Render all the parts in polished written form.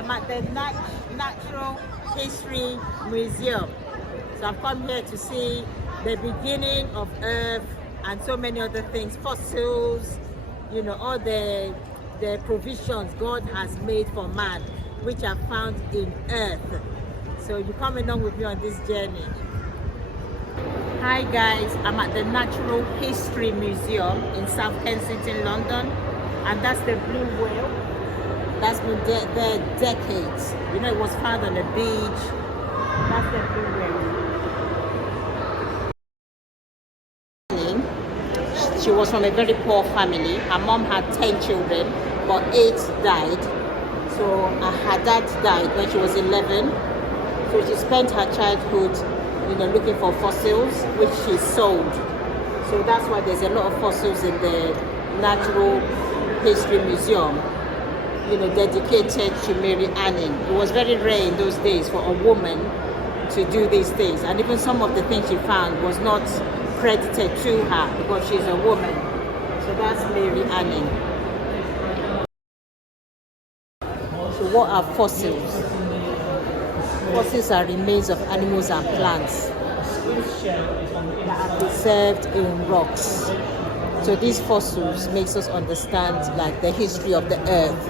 I'm at the Natural History Museum. So I've come here to see the beginning of Earth and so many other things, fossils, you know, all the provisions God has made for man, which are found in Earth. So you come along with me on this journey. Hi guys, I'm at the Natural History Museum in South Kensington, London, and that's the blue whale. That's been there decades. You know, it was found on a beach. That's the blue whale. She was from a very poor family. Her mom had 10 children, but 8 died. So her dad died when she was 11. So she spent her childhood, you know, looking for fossils, which she sold. So that's why there's a lot of fossils in the Natural History Museum, you know, dedicated to Mary Anning. It was very rare in those days for a woman to do these things, and even some of the things she found was not credited to her because she's a woman. So that's Mary Anning. So what are fossils? Fossils are remains of animals and plants that are preserved in rocks. So these fossils makes us understand like the history of the earth,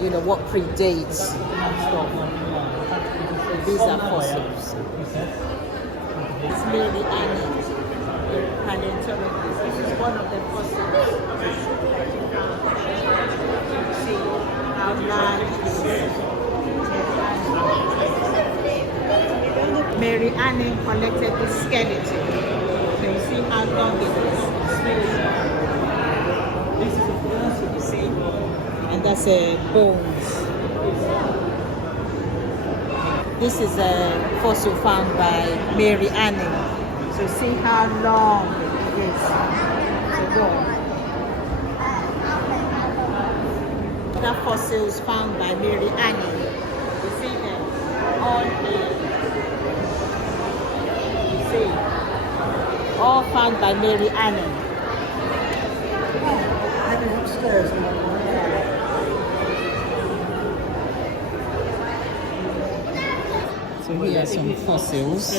you know, what predates and stuff. So these are fossils. It's Mary Anning, the paleontologist. This is one of the fossils. See how large it is. Mary Anning collected the skeleton. So you see how long it is. This is a fossil, you see, and that's bones. This is a fossil found by Mary Anning. So see how long it is. The bone. Other fossils found by Mary Anning. You see them all here. All found by Mary Anning. Heading upstairs. So here are some fossils. I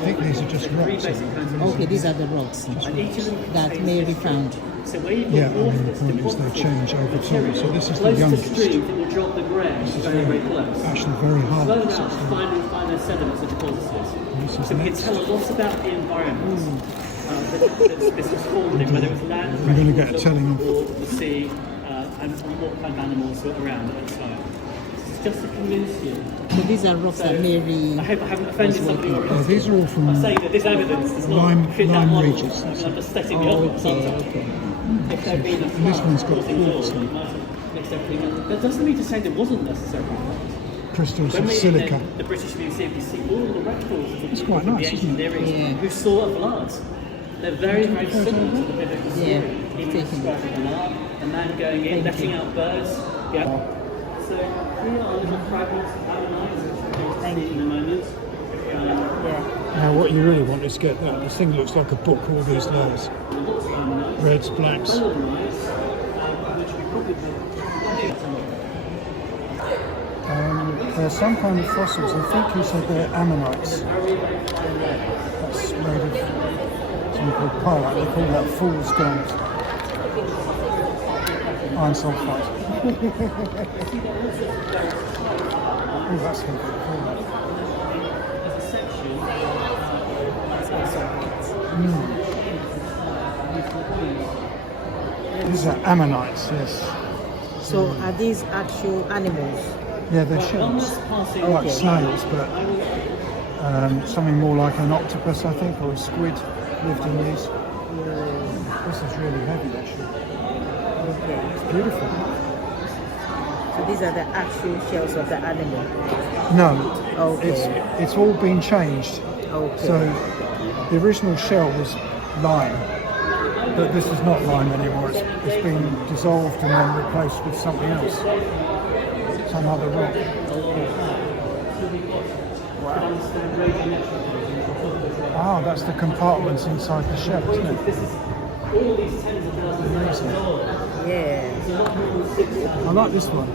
think these are just rocks. Okay, these are the rocks that Mary found. Yeah, I mean the point is they change over time. So this is the youngest. This is actually very hard. So we can tell a lot about the environment this was formed in, whether it was land, we're going to get a telling of or the sea, and what kind of animals were around at the time. It's just a community. So these are rocks that Mary. I hope I haven't offended somebody. these are all from I say that this evidence does not lime fit that model. regions. I'm just setting me up sometimes. Okay. If there'd been a And this one's got causing quartz law, in it might have mixed everything up. That doesn't mean to say there wasn't necessarily fault. crystals When of we silica. in the British Museum, you see all the records of the It's people quite from nice, the isn't ancient it? Near East Yeah. who saw blood. They're very, very similar to the biblical story. Yeah, Even taking describing an ark, a man going in, letting out birds. Yeah. So here are little fragments of Ammonite, which we'll see in a moment. Now what you really want is to get that. This thing looks like a book, all these layers. Reds, blacks. They're some kind of fossils. I think you said they're ammonites. That's made of something called pyrite. They call that fool's gold. Iron sulfide. Oh, that's going to be cool. These are ammonites, yes. So are these actual animals? Yeah, they're shells. Like snails, but something more like an octopus, I think, or a squid lived in these. This is really heavy, actually. It's beautiful. So these are the actual shells of the animal. No, Okay. it's all been changed. Okay. So the original shell was lime, but this is not lime anymore. It's been dissolved and then replaced with something else, some other rock. Ah, that's the compartments inside the shell, isn't it? All these tens of thousands of Amazing. Yeah. There's a lot more than 6 hours. I like this one.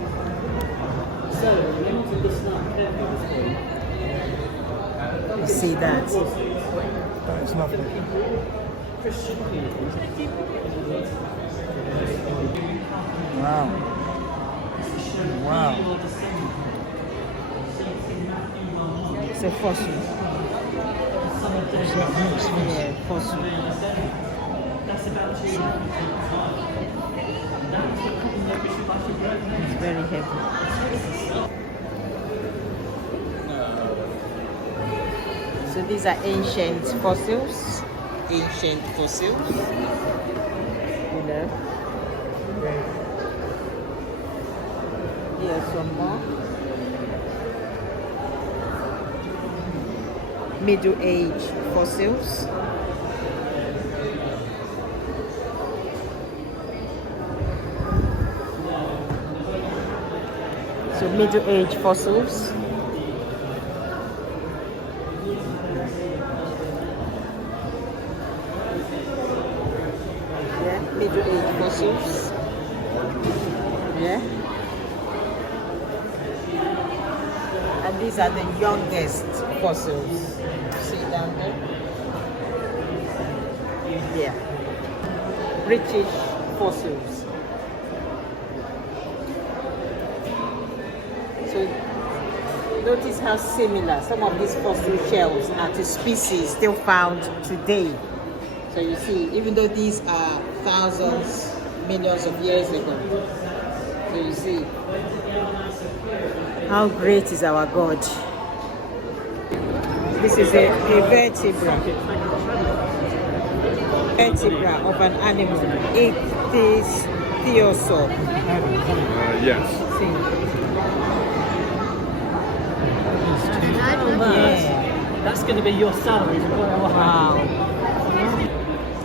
So, we want to listen up carefully this point. You see that? That is lovely. Christian themes. Wow. Wow. It's a fossil. What's that? Yes, yes. Yeah, fossil. That's about you. It's very heavy. So these are ancient fossils. Ancient fossils. You know. Here's some more. Middle Age fossils. So Middle Age fossils. Yeah, Middle Age fossils. Yeah. And these are the youngest fossils. See down there? Yeah. British fossils. So notice how similar some of these fossil shells are to species still found today. So you see, even though these are thousands, millions of years ago. So you see, how great is our God? This is a vertebra of an animal. It is theosaur. Yes. See? Yeah. That's going to be your salary for going away. Wow.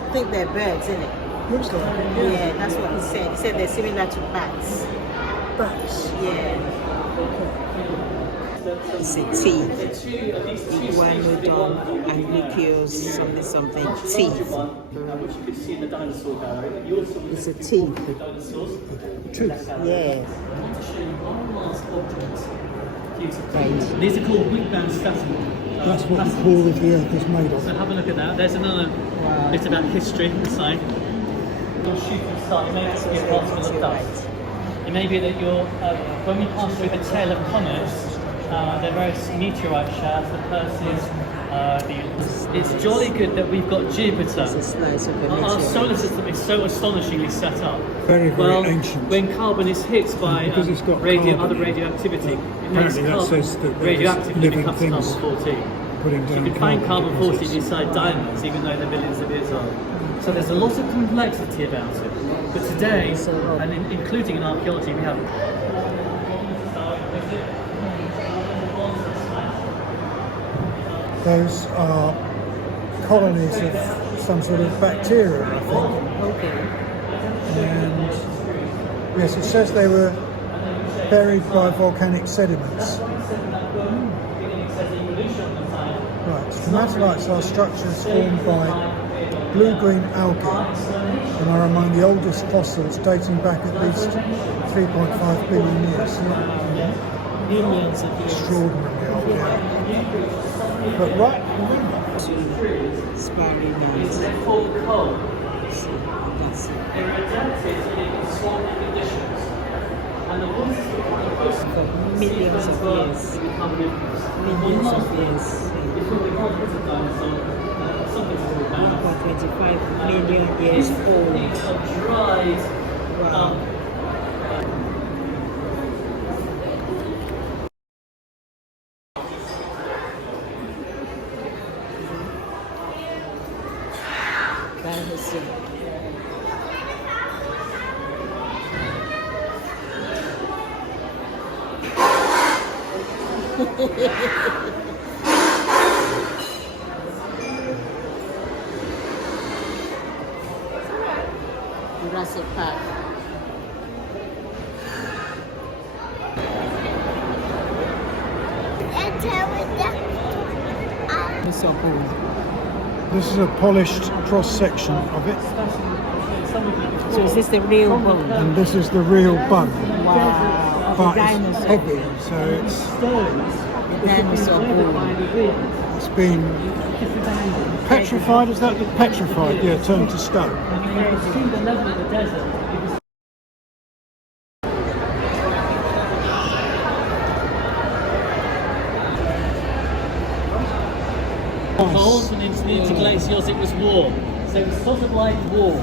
I think they're birds, isn't it? Looks like it. Yeah, that's what he said. He said they're similar to bats. Bats. Yeah. It's a T. Iguanodon, Ankylosaurus, something. T. Which you could see in the dinosaur gallery. Yours It's a T. dinosaurs. Tooth. Yeah. Beautiful. These are called wheatband specimen. That's what the core of the earth is made So of. have a look at that. There's another bit about history inside. Your shooting star, it may actually be a particle of dust. It may be that you're, when we pass through the tail of comets, they're various meteorite showers, the Perseus, it's jolly good that we've got Jupiter. It's a slice of a Our meteor. solar system is so astonishingly set up. Very, very Well, ancient. when carbon is hit by Because it's got other carbon. radioactivity, it makes Apparently that carbon says that there is radioactive and it living becomes things carbon-14. putting You down can find carbon carbon-14 deposits. inside diamonds, even though they're millions of years old. So there's a lot of complexity about it. But today, and including in archaeology, we have. Those are colonies of some sort of bacteria, I think. Okay. And yes, it says they were buried by volcanic sediments. Right, stromatolites are structures formed by blue-green algae and are among the oldest fossils dating back at least 3.5 billion years. Millions of years. Extraordinarily old, yeah. But right, Sparrownies. They're called coal. That's it. They're adapted in swampy conditions. And the water For millions of years. Millions of years. Before we can't put a dinosaur, something's called down. 1.25 million years old. Things are dried up. Dinosaur. Jurassic Park. It's so cool. this is a polished cross-section of it. It's So is this the real bone? and this is the real bone. Wow. But The it's dinosaur. heavy, so The dinosaur bone. it's been petrified. Is that petrified? Yeah, turned to stone. And you can see the level of the desert. Cold and into the interglacials it was warm. So it was sort of like warm.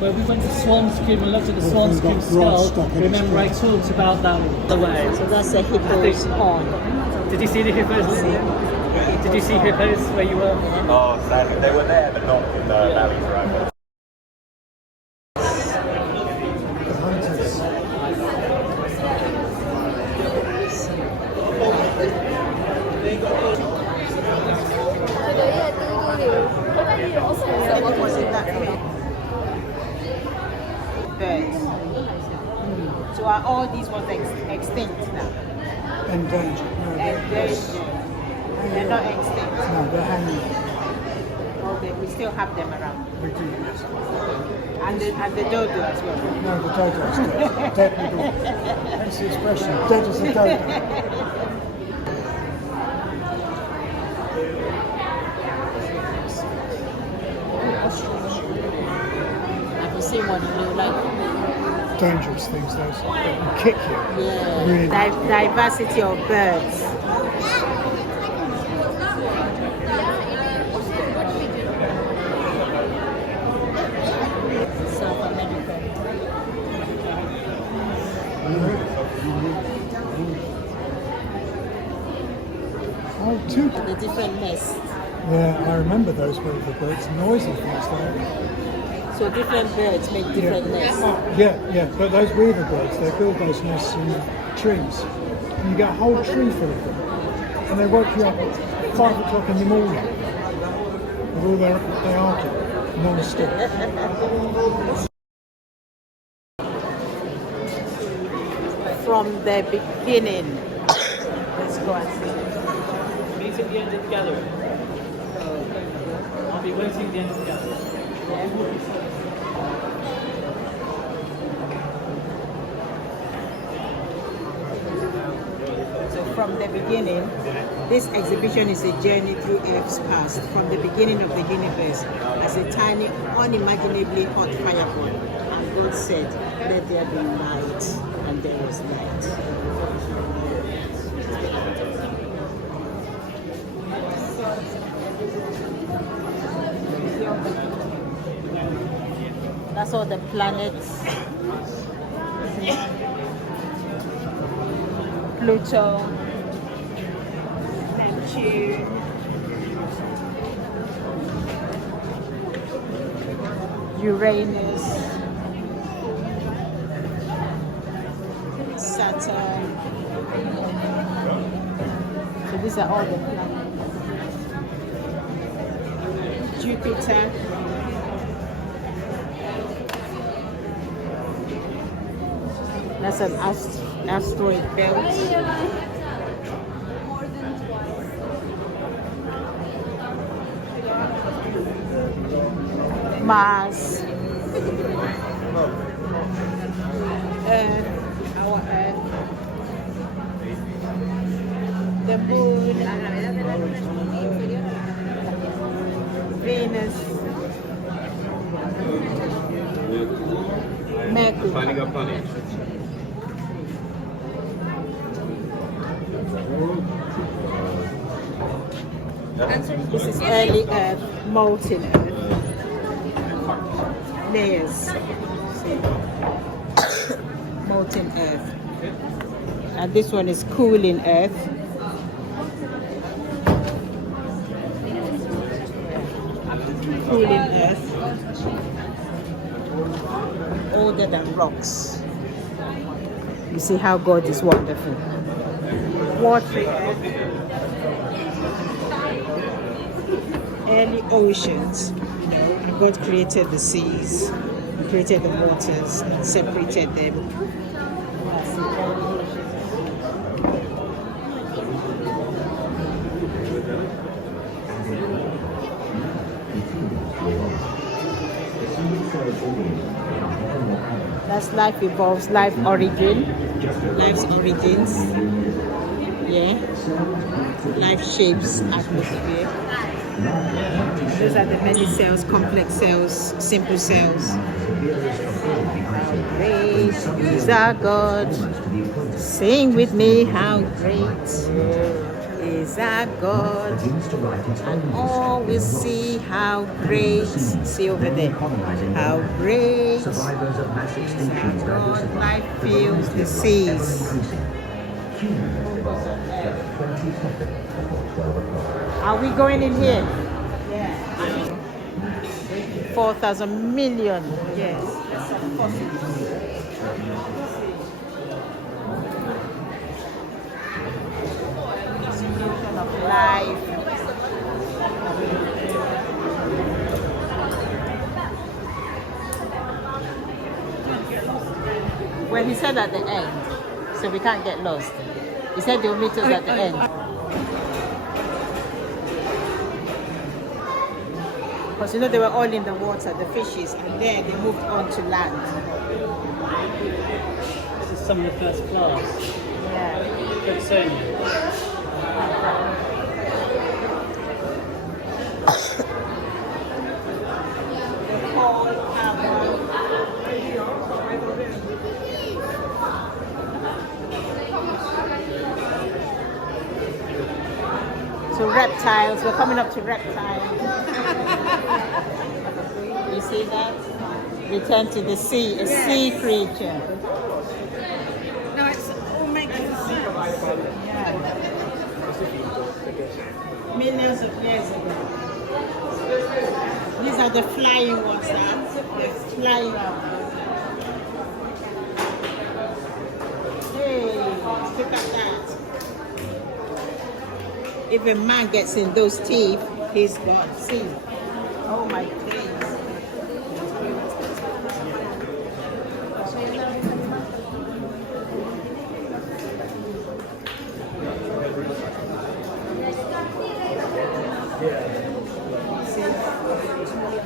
Where we went to Swanscombe and looked at the Well, we've Swanscombe got blood skull, stuck in its remember I mouth. talked about that the way. So that's a hippo's horn. Did you see the hippos? Did you see hippos where you were? Oh, sadly, they were there, but not in the valley forever. The hunters. Birds. So are all these ones extinct now? Endangered. No, They're not extinct. no, they're hanging. Okay, we still have them around. We do, yes. And the dodo as well. No, the dodo's dead. Dead with all. That's the expression. Dead as a dodo. Have you seen one in real life? Dangerous things, those. They can kick you. Yeah. Really. Diversity of birds. South America. Oh, two. The different nests. Yeah, I remember those weaver birds. Noisy things, though. So different birds make different nests. Oh, yeah. But those weaver birds, they build those nests in trees. And you get a whole tree full of them. And they woke you up at 5 o'clock in the morning. With all they argue, non-stop. From the beginning. Let's go and see. Meet at the end of the gallery. I'll be waiting at the end of the gallery. So from the beginning, this exhibition is a journey through Earth's past, from the beginning of the universe, as a tiny, unimaginably hot fireball. And God said, let there be light, and there was light. That's all the planets. Pluto, Neptune, Uranus, Saturn. So these are all the planets. Jupiter. That's an asteroid belt. Mars, Earth, our Earth, the Moon, Venus, Mercury. Finding a funny. This is early Earth, molten Earth. Layers. See? Molten Earth. And this one is cooling Earth. Cooling Earth. Older than rocks. You see how God is wonderful. Watery Earth. Early oceans. And God created the seas, He created the waters, and separated them. That's the early oceans. That's life evolves, life origin, life's origins. Yeah. Life shapes atmosphere. Those are the many cells, complex cells, simple cells. How great is our God. Sing with me, how great is our God. And all will see how great, see over there, how great is our God. Life fills the seas. Are we going in here? Yeah. 4,000 million. Yes. That's some fossils. Distribution of life. Well, he said at the end, so we can't get lost. He said they'll meet us at the end. Because you know they were all in the water, the fishes, and then they moved on to land. This is some of the first class. Yeah. Hudsonia. So reptiles, we're coming up to reptiles. You see that? Return to the sea, a sea creature. No, it's all magnificent. Yeah. Millions of years ago. These are the flying ones now. They're flying out. Hey, look at that. If a man gets in those teeth, he's gone. See? Oh my days.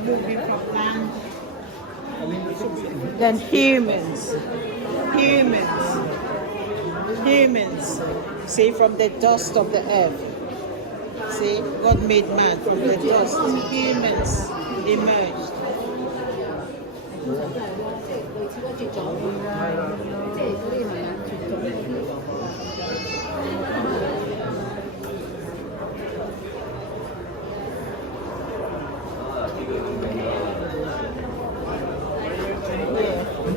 Moving from land. Then humans. See, from the dust of the earth. See, God made man from the dust. Humans emerged.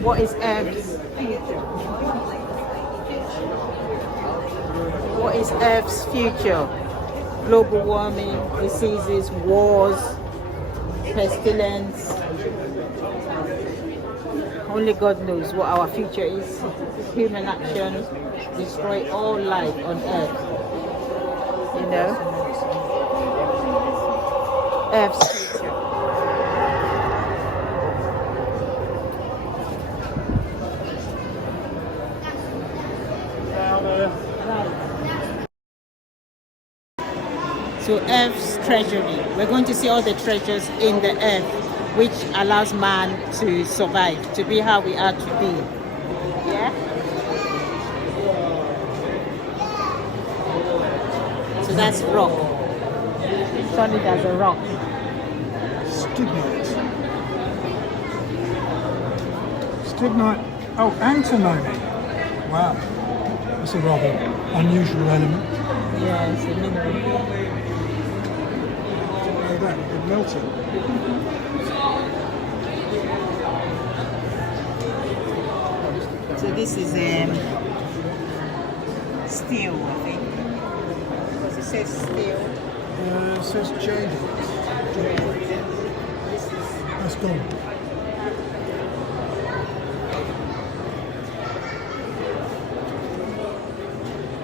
What is Earth's future? What is Earth's future? Global warming, diseases, wars, pestilence. Only God knows what our future is. Human action destroy all life on Earth. You know? Earth's future. So Earth's treasury. We're going to see all the treasures in the earth, which allows man to survive, to be how we are to be. Yeah? So that's rock. Solid as a rock. Stibnite. Stibnite. Oh, antimony. Wow. That's a rather unusual element. Yeah, it's a mineral. Look at that, it melted. So this is steel, I think. Because it says steel. It says jade. That's gone.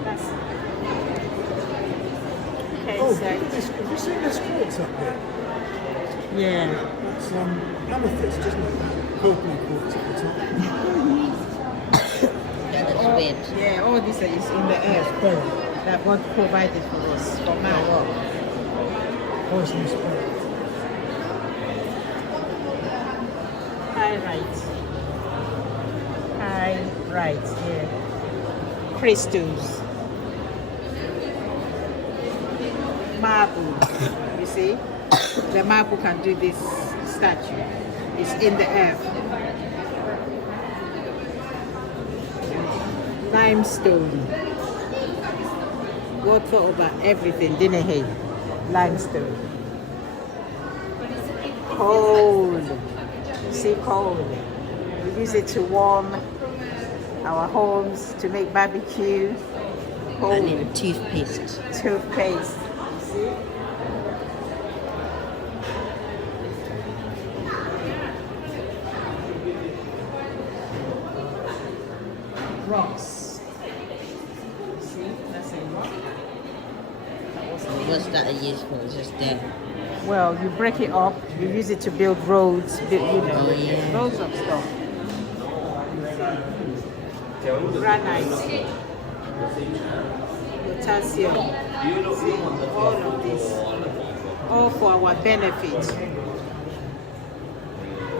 That's okay. Oh, So look at this. Have you seen this quartz up here? yeah. It's amethyst, isn't it? Purple quartz at the top. Yeah, all this is in the earth that God provided for us, for man. Poisonous plant. Pyrite. shine bright here. Crystals. Marble. You see? The marble can do this statue. It's in the earth. Limestone. God thought about everything, didn't he? Limestone. Coal. See, coal. We use it to warm our homes, to make barbecue. Coal. And even toothpaste. Toothpaste. See? Rocks. See, that's a rock. What's that used for? It's just there. Well, you break it up, you use it to build roads, you know, Oh, yeah. loads of stuff. Granite, potassium, see, all of this, all for our benefit.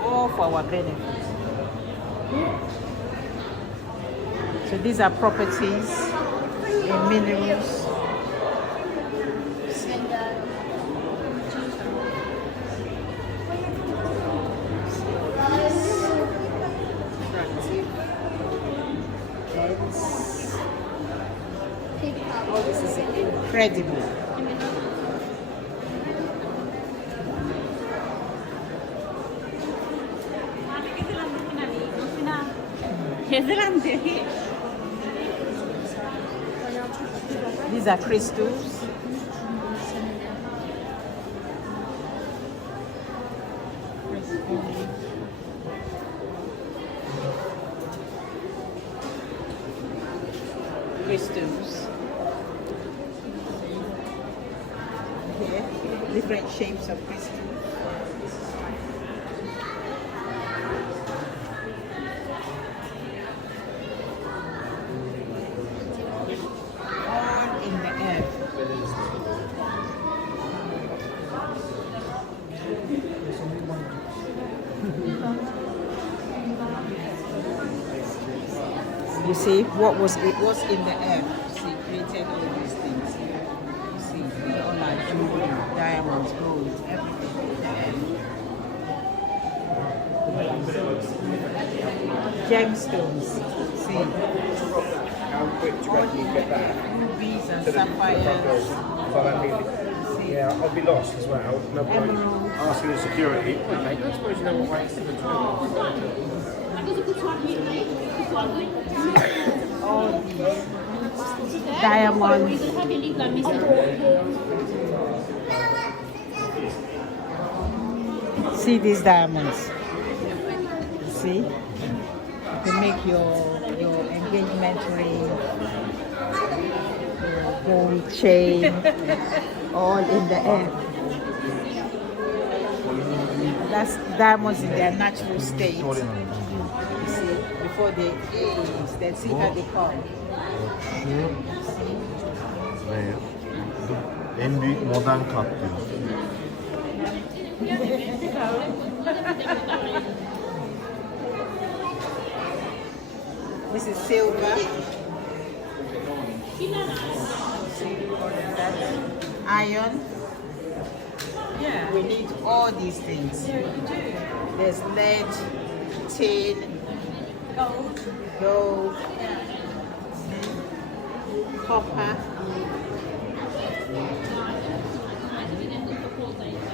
All for our benefit. So these are properties in minerals. Oh, this is incredible. These are crystals. Crystals. Here, different shapes of crystals. All in the earth. You see, what was it was in the earth. See, created all these things. See, all like jewelry, diamonds, gold, everything in the earth. Gemstones. See, How quick do you reckon you get that? rubies and To the front door? sapphires. So that means, yeah, I'll be lost as well. No point Emeralds. asking the security. Okay, I suppose you know what way it's going. All these diamonds. See these diamonds. See, you can make your engagement ring, your gold chain, all in the air. That's diamonds in their natural state. You see, before they age, then see how they come. En büyük modern kat diyor. This is silver. Iron. Yeah. We need all these things. Yeah, you do. There's lead, tin, gold, copper.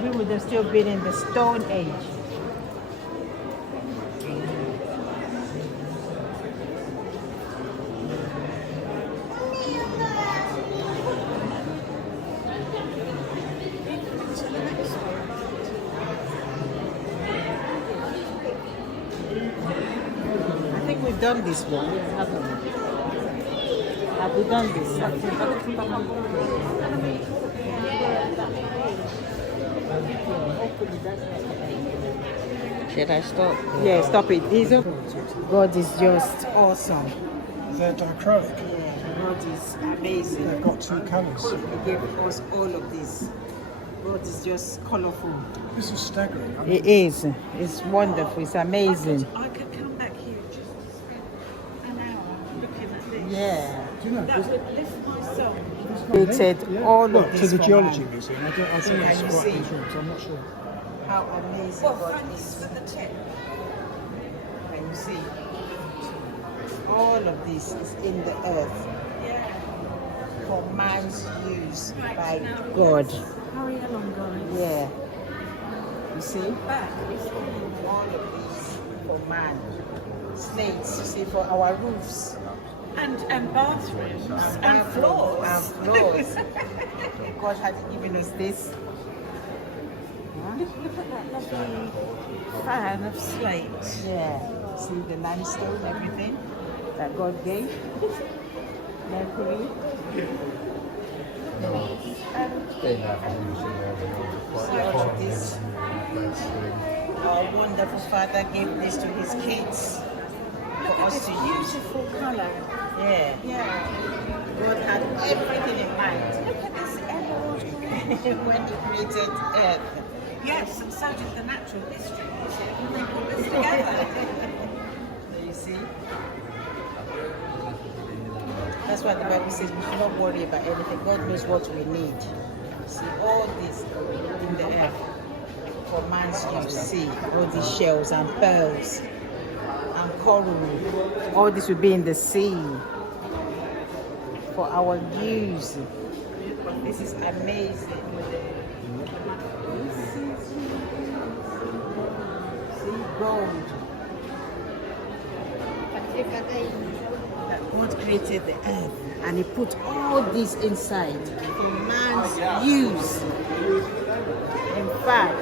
We would have still been in the Stone Age. I think we've done this one, haven't we? Have we done this? Should I stop? Yeah, stop it. God is just awesome. They're dichroic. God is amazing. They've got two colours. He gave us all of this. God is just colourful. This is staggering. I mean, It is. It's wonderful. It's amazing. I could come back here just Yeah. Do you know? That would lift my soul. Created all Well, of to this the for geology man. museum. I think Can that's you quite see? insurance. I'm not sure. How amazing Well, God thanks is. for the tip. Can you see? All of this is in the earth Yeah. for man's use Right, by now God. let's hurry along, guys. Yeah. You see? Back. All of this for man. Slates, you see, for our roofs. And bathrooms and Bathrooms floors. And floors. God has given us this. Look at that lovely fan of slate. Yeah. See the limestone, everything that God gave. Mercury. See all of this. Our wonderful Father gave this to his kids Look for at us this to use. beautiful colour. Yeah. Yeah. God had everything in mind Look at this emerald green. when he created earth. Yes, and so did the natural history museum. They put this together. So you see? That's why the Bible says we should not worry about anything. God knows what we need. See all this in the earth for man's use. See all these shells and pearls and coral. All this will be in the sea for our use. This is amazing. See gold. That God created the earth and he put all this inside for man's use. In fact,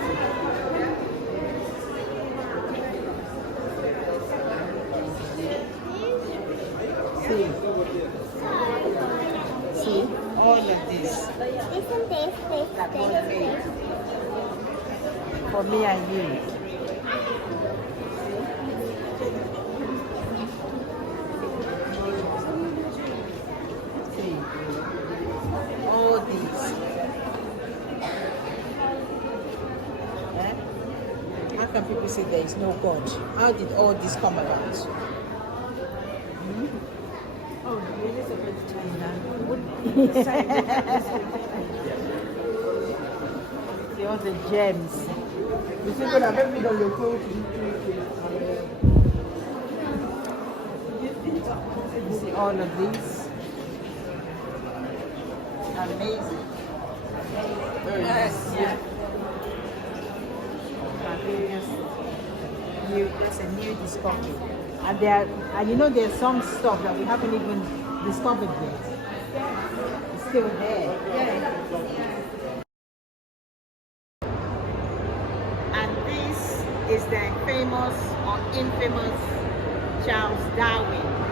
see all of this that God made for me and you. See all these. Eh? How can people say there is no God? How did all this come about? Oh, Elizabeth Taylor. See all the gems. You see all of these? Amazing. Yes. Yeah. It's a new discovery. And you know there's some stuff that we haven't even discovered yet. It's still there. And this is the famous or infamous Charles Darwin.